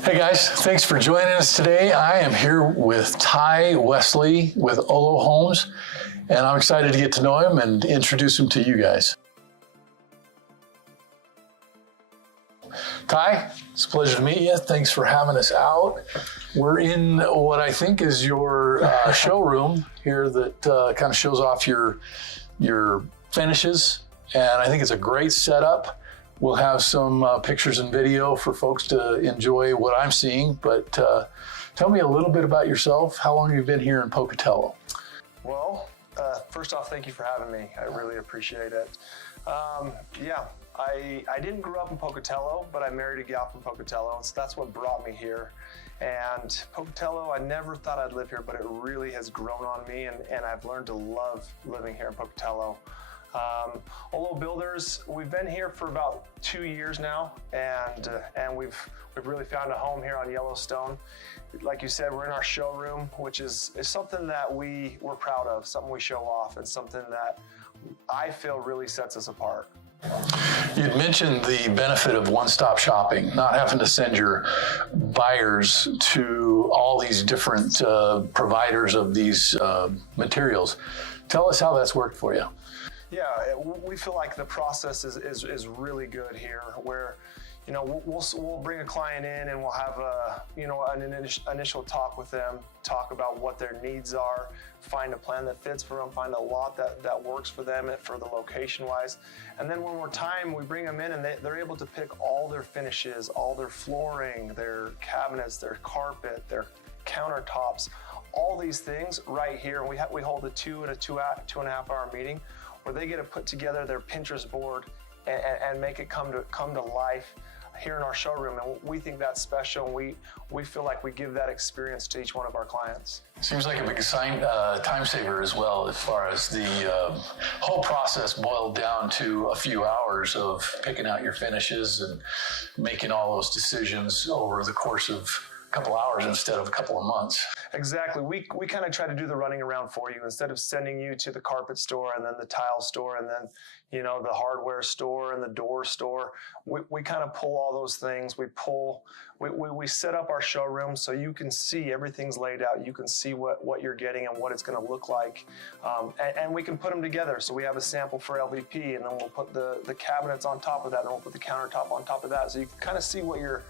Hey guys, thanks for joining us today. I am here with Tai Wesley with Olo Homes, and I'm excited to get to know him and introduce him to you guys. Tai, it's a pleasure to meet you. Thanks for having us out. We're in what I think is your showroom here that kind of shows off your finishes, and I think it's a great setup. We'll have some pictures and video for folks to enjoy what I'm seeing, but tell me a little bit about yourself. How long have you been here in Pocatello? Well, first off, thank you for having me. I really appreciate it. I didn't grow up in Pocatello, but I married a gal from Pocatello, so that's what brought me here. And Pocatello, I never thought I'd live here, but it really has grown on me, and I've learned to love living here in Pocatello. OLO Builders, we've been here for about 2 years now, and we've really found a home here on Yellowstone. Like you said, we're in our showroom, which is something that we're proud of, something we show off, and something that I feel really sets us apart. You'd mentioned the benefit of one-stop shopping, not having to send your buyers to all these different providers of these materials. Tell us how that's worked for you. Yeah, we feel like the process is really good here, where we'll bring a client in and we'll have an initial talk with them, talk about what their needs are, find a plan that fits for them, find a lot that works for them for the location wise, and then one more time we bring them in and they're able to pick all their finishes, all their flooring, their cabinets, their carpet, their countertops, all these things right here. And we hold a 2 and a half hour meeting where they get to put together their Pinterest board and make it come to life here in our showroom. And we think that's special, and we feel like we give that experience to each one of our clients. Seems like a big time saver as well, as far as the whole process boiled down to a few hours of picking out your finishes and making all those decisions over the course of a couple hours instead of a couple of months. Exactly. We kind of try to do the running around for you instead of sending you to the carpet store and then the tile store and then the hardware store and the door store. We kind of pull all those things. We set up our showroom so you can see everything's laid out. You can see what you're getting and what it's going to look like, and we can put them together. So we have a sample for LVP, and then we'll put the cabinets on top of that, and then we'll put the countertop on top of that, so you can kind of see what you're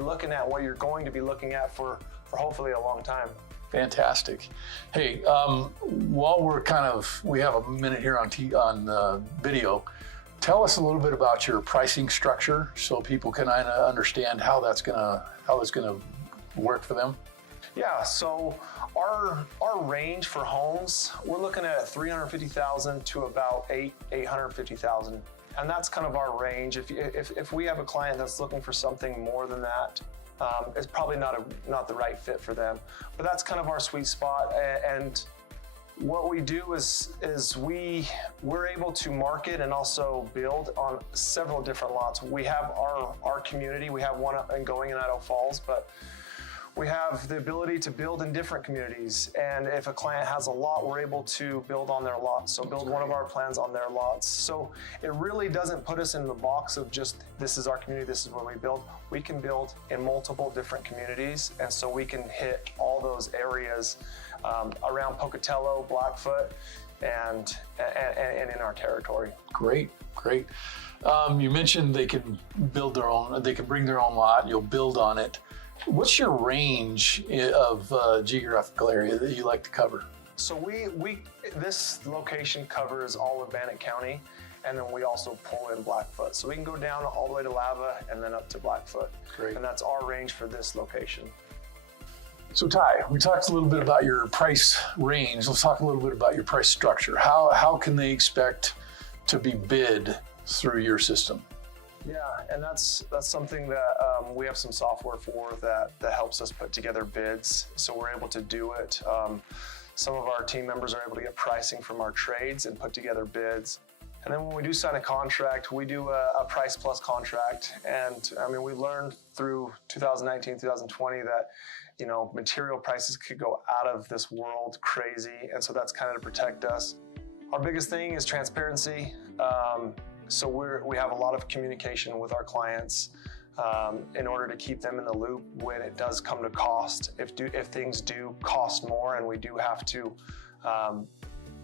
looking at, what you're going to be looking at for hopefully a long time. Fantastic. Hey, while we have a minute here on video, tell us a little bit about your pricing structure so people can understand how that's gonna work for them. Yeah, so our range for homes, we're looking at $350,000 to about $850,000. And that's kind of our range. If we have a client that's looking for something more than that, it's probably not the right fit for them. But that's kind of our sweet spot. And what we do is we're able to market and also build on several different lots. We have our community. We have one going in Idaho Falls, but we have the ability to build in different communities. And if a client has a lot, we're able to build on their lot. So build one of our plans on their lots. So it really doesn't put us in the box of just, this is our community, this is where we build. We can build in multiple different communities. And so we can hit all those areas around Pocatello, Blackfoot, and in our territory. Great. You mentioned they can bring their own lot, you'll build on it. What's your range of geographical area that you like to cover? So this location covers all of Bannock County, and then we also pull in Blackfoot. So we can go down all the way to Lava and then up to Blackfoot. Great. And that's our range for this location. So Tai, we talked a little bit about your price range. Let's talk a little bit about your price structure. How can they expect to be bid through your system? Yeah, and that's something that we have some software for that helps us put together bids. So we're able to do it. Some of our team members are able to get pricing from our trades and put together bids. And then when we do sign a contract, we do a price plus contract. And I mean, we learned through 2019, 2020 that material prices could go out of this world crazy. And so that's kind of to protect us. Our biggest thing is transparency. So we have a lot of communication with our clients. in order to keep them in the loop when it does come to cost. If things do cost more and we do have to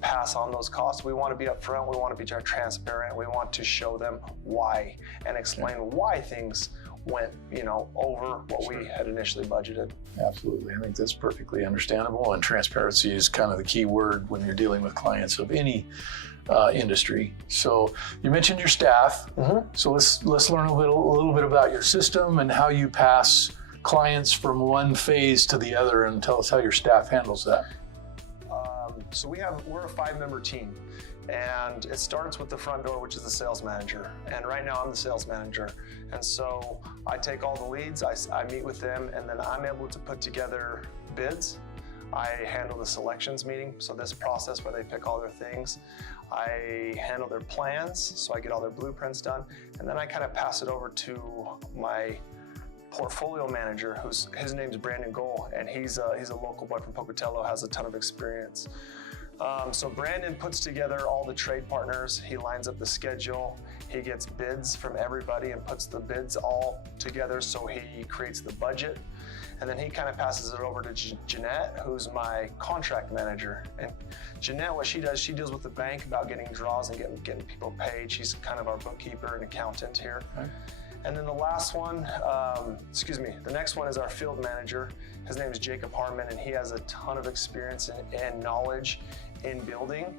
pass on those costs, we want to be upfront, we want to be transparent, we want to show them why and explain why things went, over what we had initially budgeted. Absolutely. I think that's perfectly understandable, and transparency is kind of the key word when you're dealing with clients of any industry. So you mentioned your staff. So let's learn a little bit about your system and how you pass clients from one phase to the other, and tell us how your staff handles that. So we're a 5-member team, and it starts with the front door, which is the sales manager. And right now I'm the sales manager. And so I take all the leads, I meet with them, and then I'm able to put together bids. I handle the selections meeting, so this process where they pick all their things. I handle their plans, so I get all their blueprints done, and then I kind of pass it over to my portfolio manager, his name's Brandon Gohl, and he's a local boy from Pocatello, has a ton of experience. So Brandon puts together all the trade partners, he lines up the schedule, he gets bids from everybody and puts the bids all together, so he creates the budget. And then he kind of passes it over to Jeanette, who's my contract manager. And Jeanette, what she does, she deals with the bank about getting draws and getting people paid. She's kind of our bookkeeper and accountant here. Okay. And then the last one, the next one is our field manager. His name is Jacob Harmon, and he has a ton of experience and knowledge in building.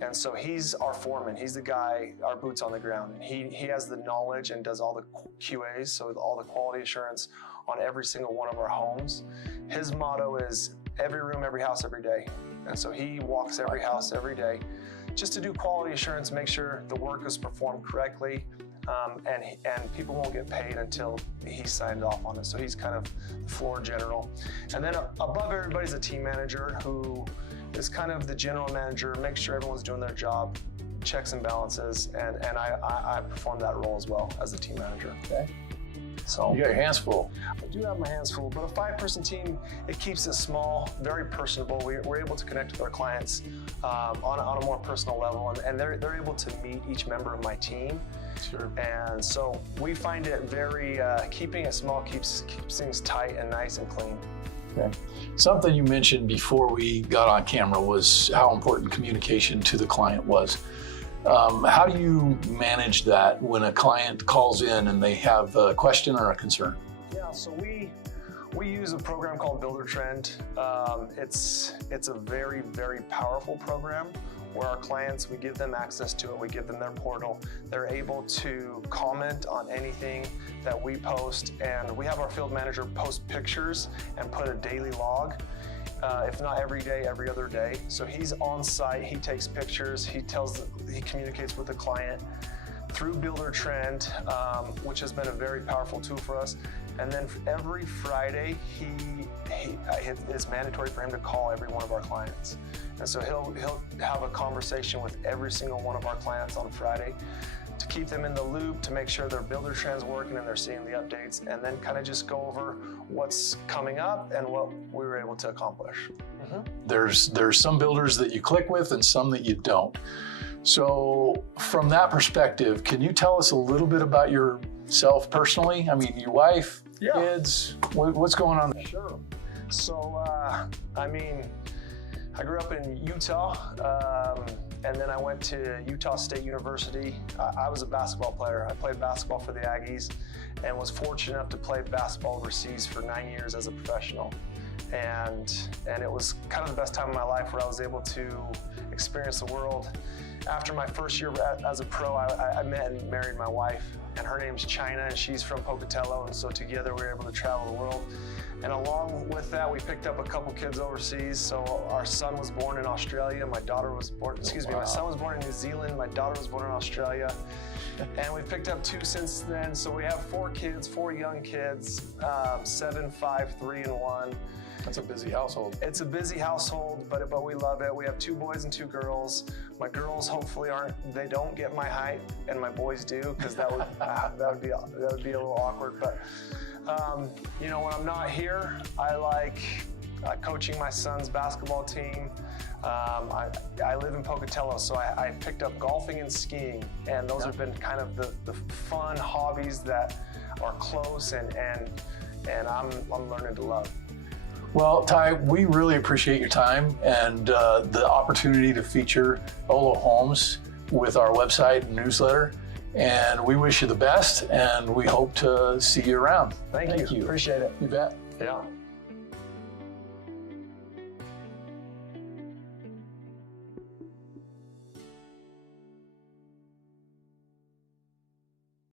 And so he's our foreman. He's the guy, our boots on the ground. And he has the knowledge and does all the QAs, so all the quality assurance on every single one of our homes. His motto is every room, every house, every day. And so he walks every house every day just to do quality assurance, make sure the work is performed correctly. And people won't get paid until he signed off on it. So he's kind of the floor general. And then above everybody's a team manager who is kind of the general manager, makes sure everyone's doing their job, checks and balances, and I perform that role as well as the team manager. Okay. So you got your hands full. I do have my hands full, but a 5-person team, it keeps it small, very personable. We're able to connect with our clients on a more personal level, and they're able to meet each member of my team. Sure. And so we find it very, keeping it small keeps things tight and nice and clean. Okay. Something you mentioned before we got on camera was how important communication to the client was. How do you manage that when a client calls in and they have a question or a concern? Yeah, so we use a program called Builder Trend. It's a very, very powerful program where our clients, we give them access to it, we give them their portal. They're able to comment on anything that we post, and we have our field manager post pictures and put a daily log. If not every day, every other day. So he's on site, he takes pictures, he communicates with the client through Builder Trend, which has been a very powerful tool for us. And then every Friday, it's mandatory for him to call every one of our clients. And so he'll have a conversation with every single one of our clients on Friday to keep them in the loop, to make sure their Builder Trend's working and they're seeing the updates, and then kind of just go over what's coming up and what we were able to accomplish. There's some builders that you click with and some that you don't. So from that perspective, can you tell us a little bit about yourself personally? I mean, your wife, kids, what's going on there? Sure. So, I grew up in Utah, and then I went to Utah State University. I was a basketball player. I played basketball for the Aggies and was fortunate enough to play basketball overseas for 9 years as a professional. And it was kind of the best time of my life where I was able to experience the world. After my first year as a pro, I met and married my wife, and her name's China, and she's from Pocatello, and so together we were able to travel the world. And along with that, we picked up a couple kids overseas. So our son was born in Australia, my daughter was born, my son was born in New Zealand, my daughter was born in Australia. And we've picked up 2 since then. So we have 4 kids, 4 young kids, 7, 5, 3, and 1. That's a busy household. It's a busy household, but we love it. We have 2 boys and 2 girls. My girls hopefully they don't get my height, and my boys do, because that would be a little awkward. But when I'm not here, I like coaching my son's basketball team. I live in Pocatello, so I picked up golfing and skiing, and those have been kind of the fun hobbies that are close and I'm learning to love. Well, Tai, we really appreciate your time and the opportunity to feature Olo Homes with our website and newsletter. And we wish you the best, and we hope to see you around. Thank you. Appreciate it. You bet. Yeah.